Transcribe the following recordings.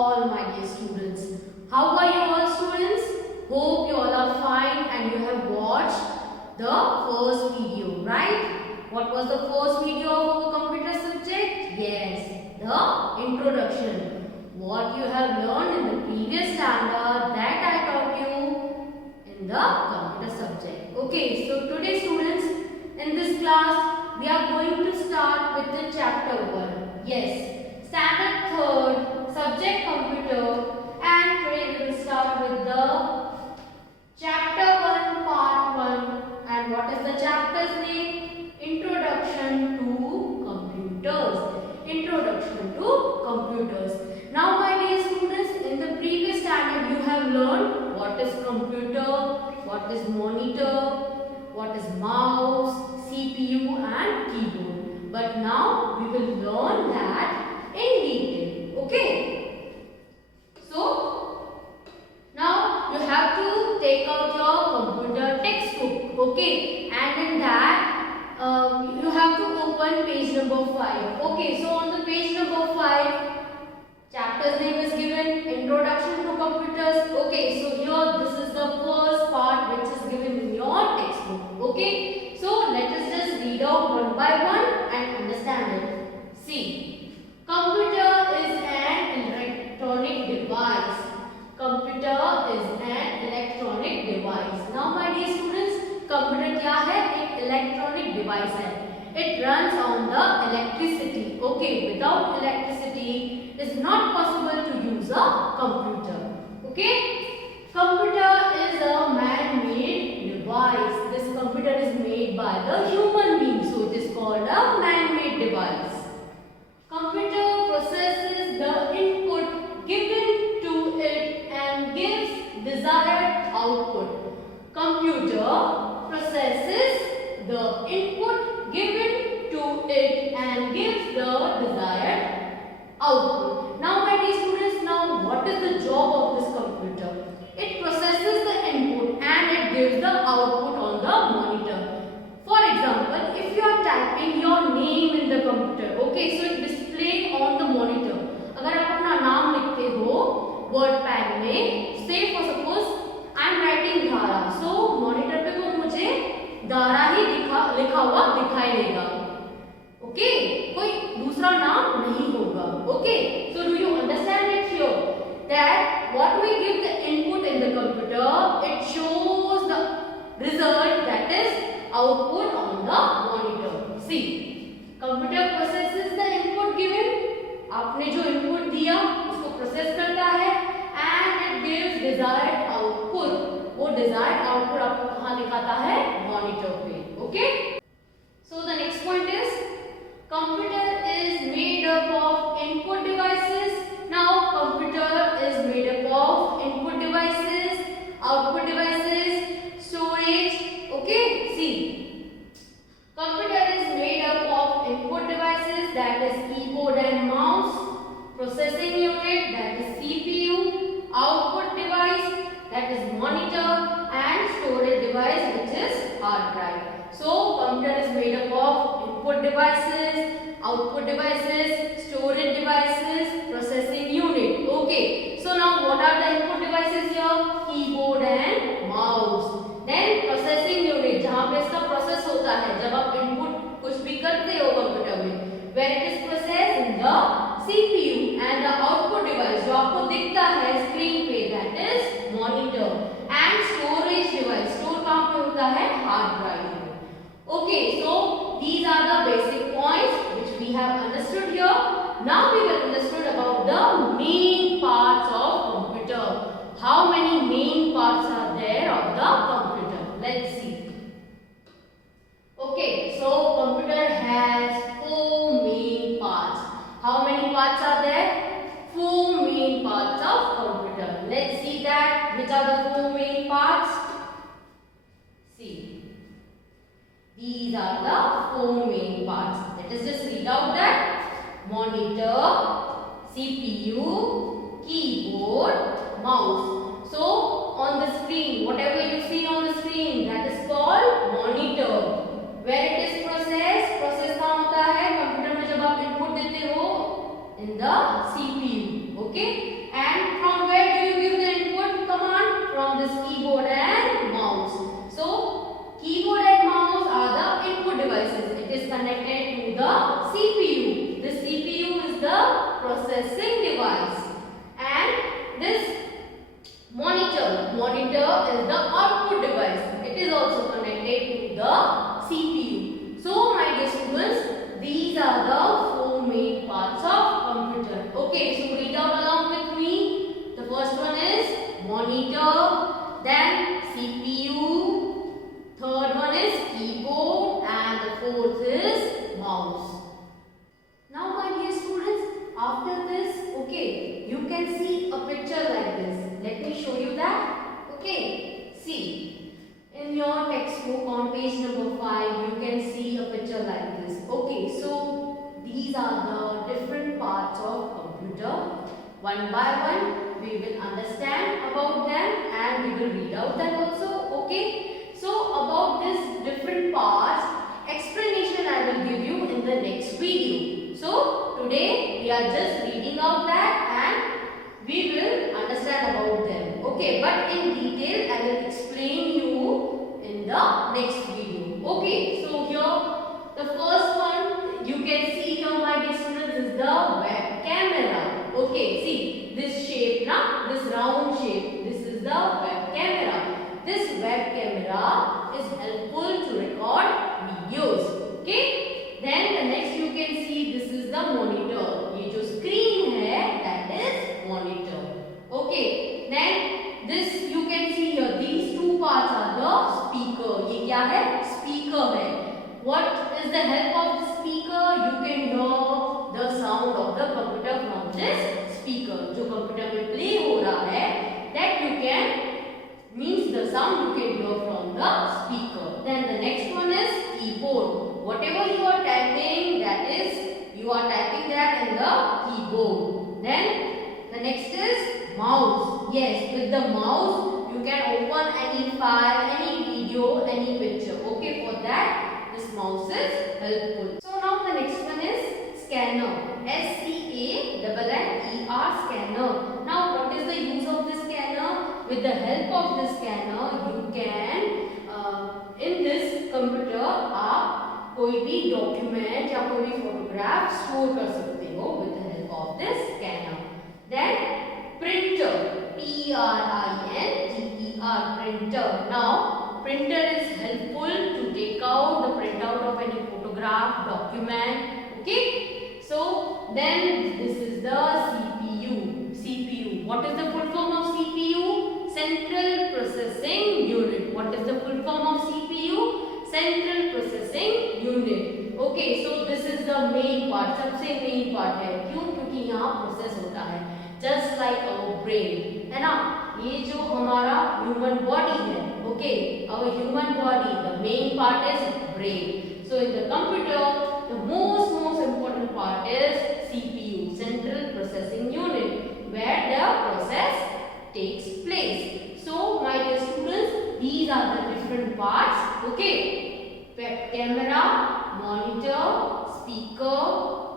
all my dear students. How are you all students? Hope you all are fine and you have watched the first video, right? What was the first video of our computer subject? Yes, the introduction. What you have learned in the previous standard that I taught you in the computer subject. Okay, so today students, in this class we are going to start with the chapter 1. Yes, standard 3rd, subject computer, and today we will start with the chapter 1 part 1. And what is the chapter's name? Introduction to computers. Introduction to computers. Now my dear students, in the previous standard you have learned what is computer, what is monitor, what is mouse, CPU and keyboard. But now we will learn that in detail. Okay. So now you have to take out your computer textbook. Okay. And in that you have to open page number 5. Okay. So on the page number 5, chapter's name is given Introduction to Computers. Okay, so here this is the first part which is given in your textbook. Okay, so let us just read out one by one and understand it. See, computer is an electronic device. Computer is an electronic device. Now my dear students, computer क्या है? एक electronic device है. It runs on the electricity. Okay, without electricity, it is not possible to use a computer. Okay, computer is a man-made device. This computer is made by the human being, so it is called a man-made device. Computer processes the input given to it and gives desired output. Computer processes the input given to it and gives the desired output. Now my dear students, now what is the job of this computer? It processes the input and it gives the output on the monitor. For example, if you are typing your name in the computer, okay, so it display on the monitor. अगर आप अपना नाम लिखते हो word pad में, say for suppose I am writing धारा, so monitor पे वो मुझे धारा ही लिखा हुआ दिखाई देगा. ओके, कोई दूसरा नाम नहीं होगा. Okay, so do you understand it here that what we give the input in the computer, it shows the result, that is output on the monitor. See, computer processes the input given. आपने जो input दिया उसको process करता है and it gives desired output. वो desired output आपको कहाँ दिखाता है? Monitor पे. Okay. So the next point is computer is made up of input devices. Now computer is made up of input devices, output devices, storage. Okay. See, computer is made up of input devices, that is keyboard and mouse, processing unit, that is CPU, output device, that is monitor, and storage device, which is hard drive. So computer is made up of input devices, output devices, storage devices, processing unit. Okay. So now what are the input devices here? Keyboard and mouse. Then processing unit, जहाँ पे इसका process होता है, जब आप input कुछ भी करते हो कंप्यूटर में, where it is processed in the CPU, and the output device जो आपको दिखता है screen पे, that is monitor, and storage device, store कहाँ पे होता है? Hard drive. Okay, so these are the basic points which we have understood here. Now we will understood about the main parts of computer. How many main parts are there of the computer? Let's see. Okay, so computer has 4 main parts. How many parts are there? 4 main parts of computer. Let's see that. Which are the 4 main parts? See. These are the 4 main parts. Let us just read out that. Monitor, CPU, keyboard, mouse. So on the screen, whatever you see on the screen, that is called monitor. Where it is processed, process कहाँ होता है? Computer में जब आप input देते हो in the CPU. Okay, and from where do you give the input command? From this keyboard and mouse. So keyboard and mouse are the input devices. It is connected to the CPU. This CPU is the processing device, and this monitor is the output device. It is also connected to the CPU. So my dear students, these are the four main parts of computer. Okay, so read out along with me. The first one is monitor, then CPU, third one is keyboard, and the fourth is mouse. Now my dear students, after this, okay, you can see a picture like this. Let me show you that. Okay, see, in your textbook on page number 5, you can see a picture like this. Okay, so these are the different parts of computer. One by one, we will understand about them and we will read out them also. Okay, so about these different parts, explanation I will give you in the next video. So today we are just reading out that and we will understand about them. Okay, but in detail I will explain you in the next video. Okay, so here the first one you can see here, my dear students, is the web camera. Okay, see this shape now, this round shape, this is the web camera. This web camera is helpful to record videos. Okay, then the next you can see this is the monitor. ये जो screen है, that is monitor. Okay, then this you can see here, these two parts are the speaker. ये क्या है? Speaker है. What is the help of the speaker? You can hear the sound of the computer from this speaker. जो computer में play हो रहा है, that you can means the sound you can hear from the speaker. Then the next one is keyboard. Whatever you are typing, that is you are typing that in the keyboard. Then the next is mouse. Yes, with the mouse you can open any file, any video, any picture. Okay, for that this mouse is helpful. So now the next one is scanner. S-C-A-N-N-E-R, scanner. Now what is the use of this scanner? With the help of this scanner you can in this computer आप कोई भी document या कोई भी photograph store कर सकते हो with the help of this scanner. Then printer, P-R-I-N-T-E-R, printer. Now printer is helpful to take out the printout of any photograph, document. Okay, so then this is the CPU. What is the full form of CPU? Central Processing Unit. What is the full form of CPU? Central Processing Unit. Okay, so this is the main part. सबसे main part है. क्यों? क्योंकि यहाँ process होता है. Just like our brain, है ना? ये जो हमारा human body है. Okay, our human body, the main part is brain. So in the computer, the most important part is CPU, Central Processing Unit, where the process takes place. So my dear students, these are the different parts. Okay, web camera, monitor, speaker,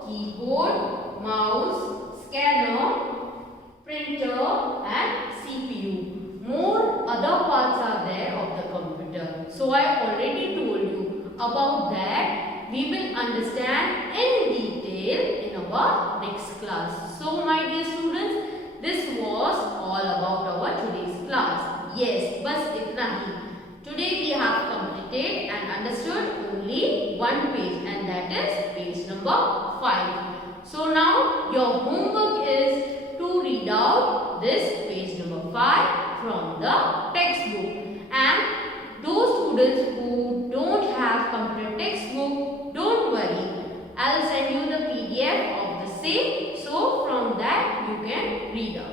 keyboard, mouse, scanner, printer and CPU. More other parts are there of the computer. So I already told you about that. We will understand in detail in our next class. So my dear students, this was all about our today's class. Yes, bas itna hi. Today we have completed and understood only one page, and that is page number 5. So now your homework is to read out this page number 5 from the textbook. And those students who don't have complete textbook, don't worry. I'll send you the PDF of the same. So from that you can read out.